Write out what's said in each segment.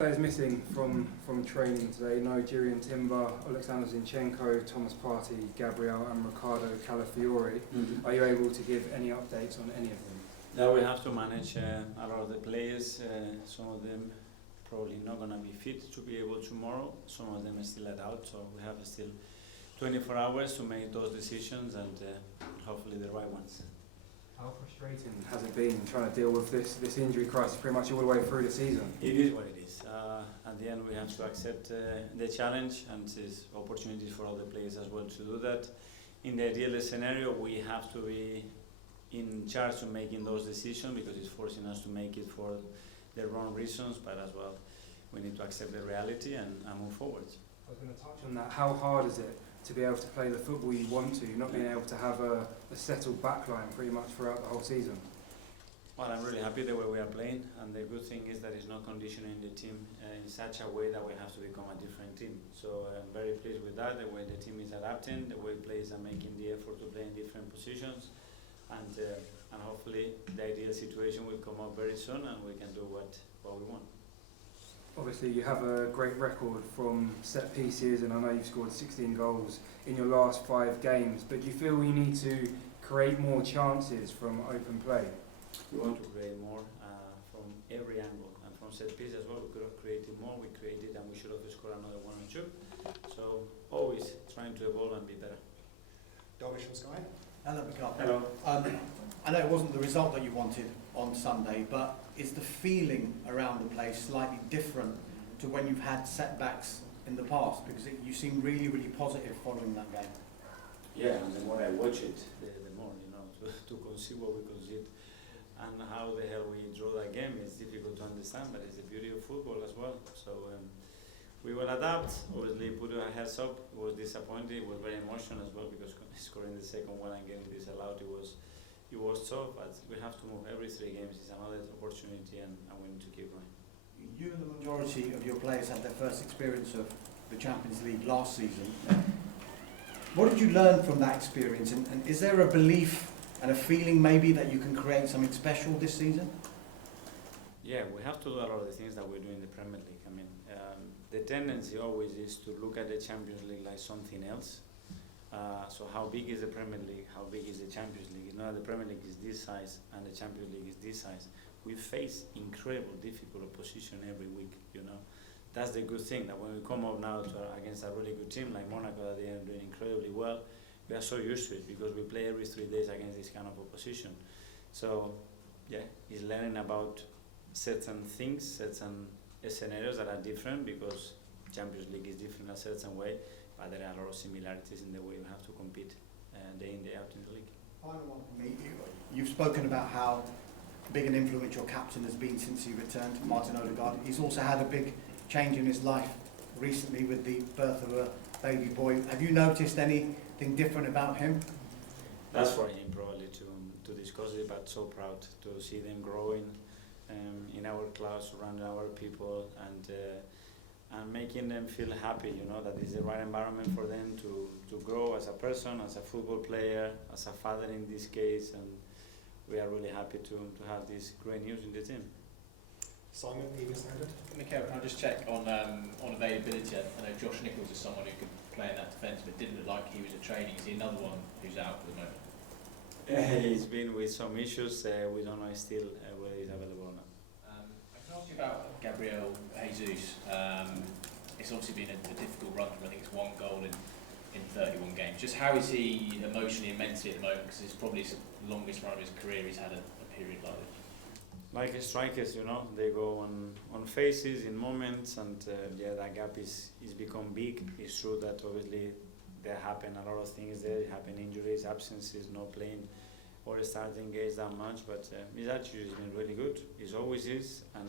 Players missing from training today: Nigerian Timber, Alexander Zinchenko, Thomas Partey, Gabriel and Ricardo Calafiori. Are you able to give any updates on any of them? Yeah, we have to manage a lot of the players. Some of them probably not going to be fit to be able tomorrow. Some of them are still at out, so we have still 24 hours to make those decisions and hopefully the right ones. How frustrating has it been trying to deal with this injury crisis pretty much all the way through the season? It is what it is. At the end we have to accept the challenge, and there's opportunities for all the players as well to do that. In the ideal scenario we have to be in charge of making those decisions because it's forcing us to make it for the wrong reasons, but as well we need to accept the reality and move forward. I was going to touch on that. How hard is it to be able to play the football you want to, not being able to have a settled backline pretty much throughout the whole season? Well, I'm really happy the way we are playing, and the good thing is that it's not conditioning the team in such a way that we have to become a different team. So I'm very pleased with that, the way the team is adapting, the way players are making the effort to play in different positions, and hopefully the ideal situation will come up very soon and we can do what we want. Obviously you have a great record from set pieces, and I know you've scored 16 goals in your last 5 games, but do you feel you need to create more chances from open play? We want to create more from every angle, and from set piece as well. We could have created more, we created, and we should have scored another 1 or 2. So always trying to evolve and be better. Derbysh from Sky. Hello, Mikel. Hello. I know it wasn't the result that you wanted on Sunday, but is the feeling around the place slightly different to when you've had setbacks in the past? Because you seem really, really positive following that game. Yeah, and the more I watch it, the more, to concede what we concede and how the hell we draw that game is difficult to understand, but it's the beauty of football as well. So we will adapt, obviously put our heads up. It was disappointing, it was very emotional as well because scoring the second one and getting disallowed, it was tough, but we have to move every 3 games. It's another opportunity and we need to keep going. You and the majority of your players had their first experience of the Champions League last season. What did you learn from that experience, and is there a belief and a feeling maybe that you can create something special this season? Yeah, we have to do a lot of the things that we do in the Premier League. I mean, the tendency always is to look at the Champions League like something else. So how big is the Premier League? How big is the Champions League? The Premier League is this size and the Champions League is this size. We face incredible difficult opposition every week, That's the good thing, that when we come up now against a really good team like Monaco that they are doing incredibly well, we are so used to it because we play every 3 days against this kind of opposition. So yeah, it's learning about certain things, certain scenarios that are different because Champions League is different in a certain way, but there are a lot of similarities in the way we have to compete day in, day out in the league. Final one for me. You've spoken about how big an influence your captain has been since he returned, Martin Odegaard. He's also had a big change in his life recently with the birth of a baby boy. Have you noticed anything different about him? That's for him probably to discuss it, but so proud to see them growing in our class, around our people, and making them feel happy, that is the right environment for them to grow as a person, as a football player, as a father in this case, and we are really happy to have this great news in the team. Simon, Evening Standard. Mikel, can I just check on availability? I know Josh Nichols is someone who could play in that defence, but didn't look like he was at training. Is he another one who's out at the moment? He's been with some issues. We don't know still whether he's available or not. I can ask you about Gabriel Jesus. It's obviously been a difficult run for him. I think it's 1 goal in 31 games. Just how is he emotionally and mentally at the moment? Because it's probably the longest run of his career he's had a period like this. Like strikers, they go on phases, in moments, and that gap is become big. It's true that obviously there happen a lot of things there. There happen injuries, absences, not playing or starting games that much, but his attitude has been really good. It always is, and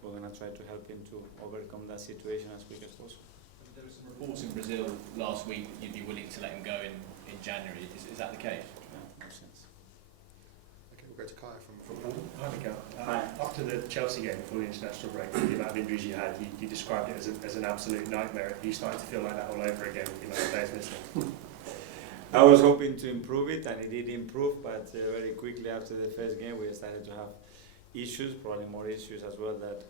we're going to try to help him to overcome that situation as quick as possible. There were some reports in Brazil last week that you'd be willing to let him go in January. Is that the case? Yeah, makes sense. Okay, we'll go to Kaya from London. Hi, Mikel. Hi. After the Chelsea game before the international break, the amount of injuries you had, you described it as an absolute nightmare. Are you starting to feel like that all over again with the amount of players missing? I was hoping to improve it, and it did improve, but very quickly after the first game we started to have issues, probably more issues as well, that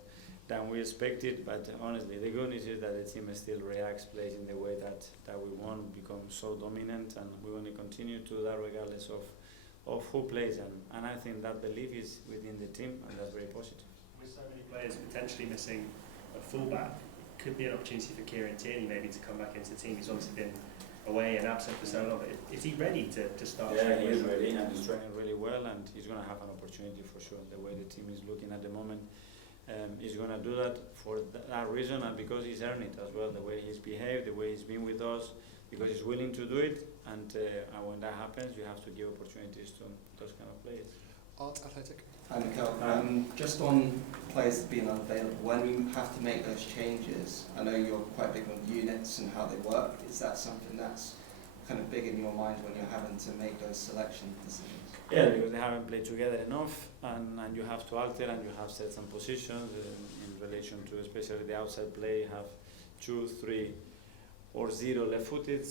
than we expected. But honestly, the good news is that the team still reacts, plays in the way that we want, become so dominant, and we want to continue to do that regardless of who plays. And I think that belief is within the team, and that's very positive. With so many players potentially missing a fullback, could be an opportunity for Thierry maybe to come back into the team. He's obviously been away and absent for so long. Is he ready to start? Yeah, he is ready, and he's training really well, and he's going to have an opportunity for sure. The way the team is looking at the moment, he's going to do that for that reason, and because he's earned it as well. The way he's behaved, the way he's been with us, because he's willing to do it, and when that happens, you have to give opportunities to those kind of players. Art Athletic. Hi, Mikel. Just on players being unavailable, when you have to make those changes, I know you're quite big on units and how they work. Is that something that's kind of big in your mind when you're having to make those selection decisions? Yeah, because they haven't played together enough, and you have to alter, and you have set some positions in relation to especially the outside play. You have 2, 3, or 0 left-footed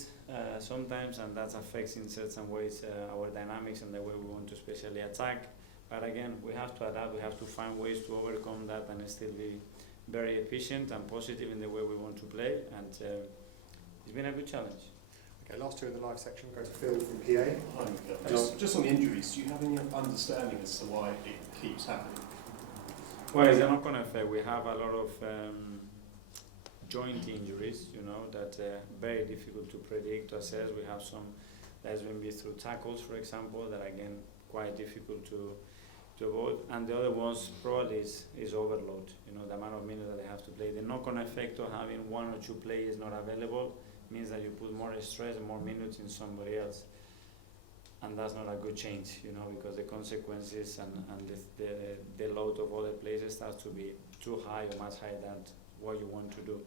sometimes, and that affects in certain ways our dynamics and the way we want to especially attack. But again, we have to adapt, we have to find ways to overcome that and still be very efficient and positive in the way we want to play, and it's been a good challenge. Okay, last two in the live section. We'll go to Phil from PA. Hi, Mikel. Just on the injuries, do you have any understanding as to why it keeps happening? Well, it's a knock-on effect. We have a lot of joint injuries, that are very difficult to predict, to assess. We have some that's been through tackles, for example, that again quite difficult to avoid, and the other ones probably is overload. The amount of minutes that they have to play. The knock-on effect of having 1 or 2 players not available means that you put more stress and more minutes in somebody else, and that's not a good change, because the consequences and the load of other players starts to be too high or much higher than what you want to do.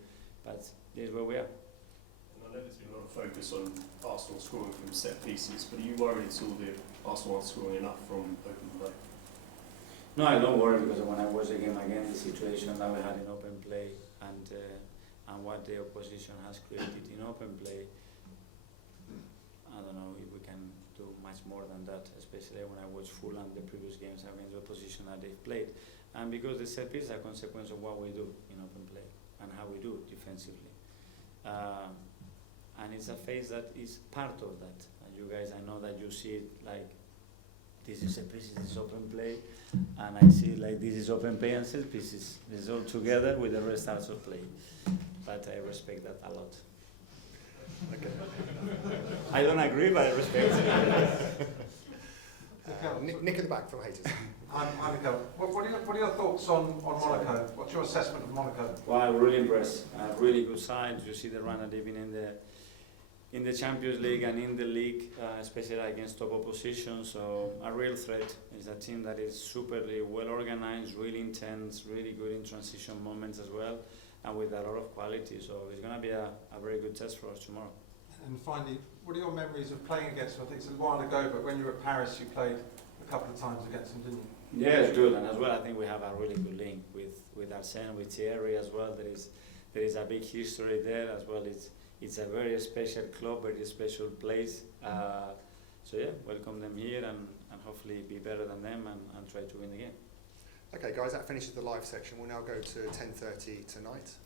But this is where we are. And I know there's been a lot of focus on Arsenal scoring from set pieces, but are you worried at all that Arsenal aren't scoring enough from open play? No, I don't worry, because when I watch the game again, the situation that we had in open play and what the opposition has created in open play, I don't know if we can do much more than that, especially when I watch Fulham the previous games against the opposition that they've played. And because the set piece is a consequence of what we do in open play and how we do defensively. And it's a phase that is part of that. And you guys, I know that you see it like, this is a piece, this is open play, and I see like this is open play and set pieces. This is all together with the rest out of play. But I respect that a lot. Okay. I don't agree, but I respect it. Nick at the back from Haters. I'm Mikel. What are your thoughts on Monaco? What's your assessment of Monaco? Well, I'm really impressed. A really good side. You see the run that they've been in the Champions League and in the league, especially against top opposition. So a real threat. It's a team that is superly well organized, really intense, really good in transition moments as well, and with a lot of quality. So it's going to be a very good test for us tomorrow. And finally, what are your memories of playing against them? I think it's a while ago, but when you were at Paris, you played a couple of times against them, didn't you? Yeah, it's good, and as well, I think we have a really good link with Arsene, with Thierry as well. There is a big history there as well. It's a very special club, very special place. So yeah, welcome them here and hopefully be better than them and try to win the game. Okay, guys, that finishes the live section. We'll now go to 10:30 tonight.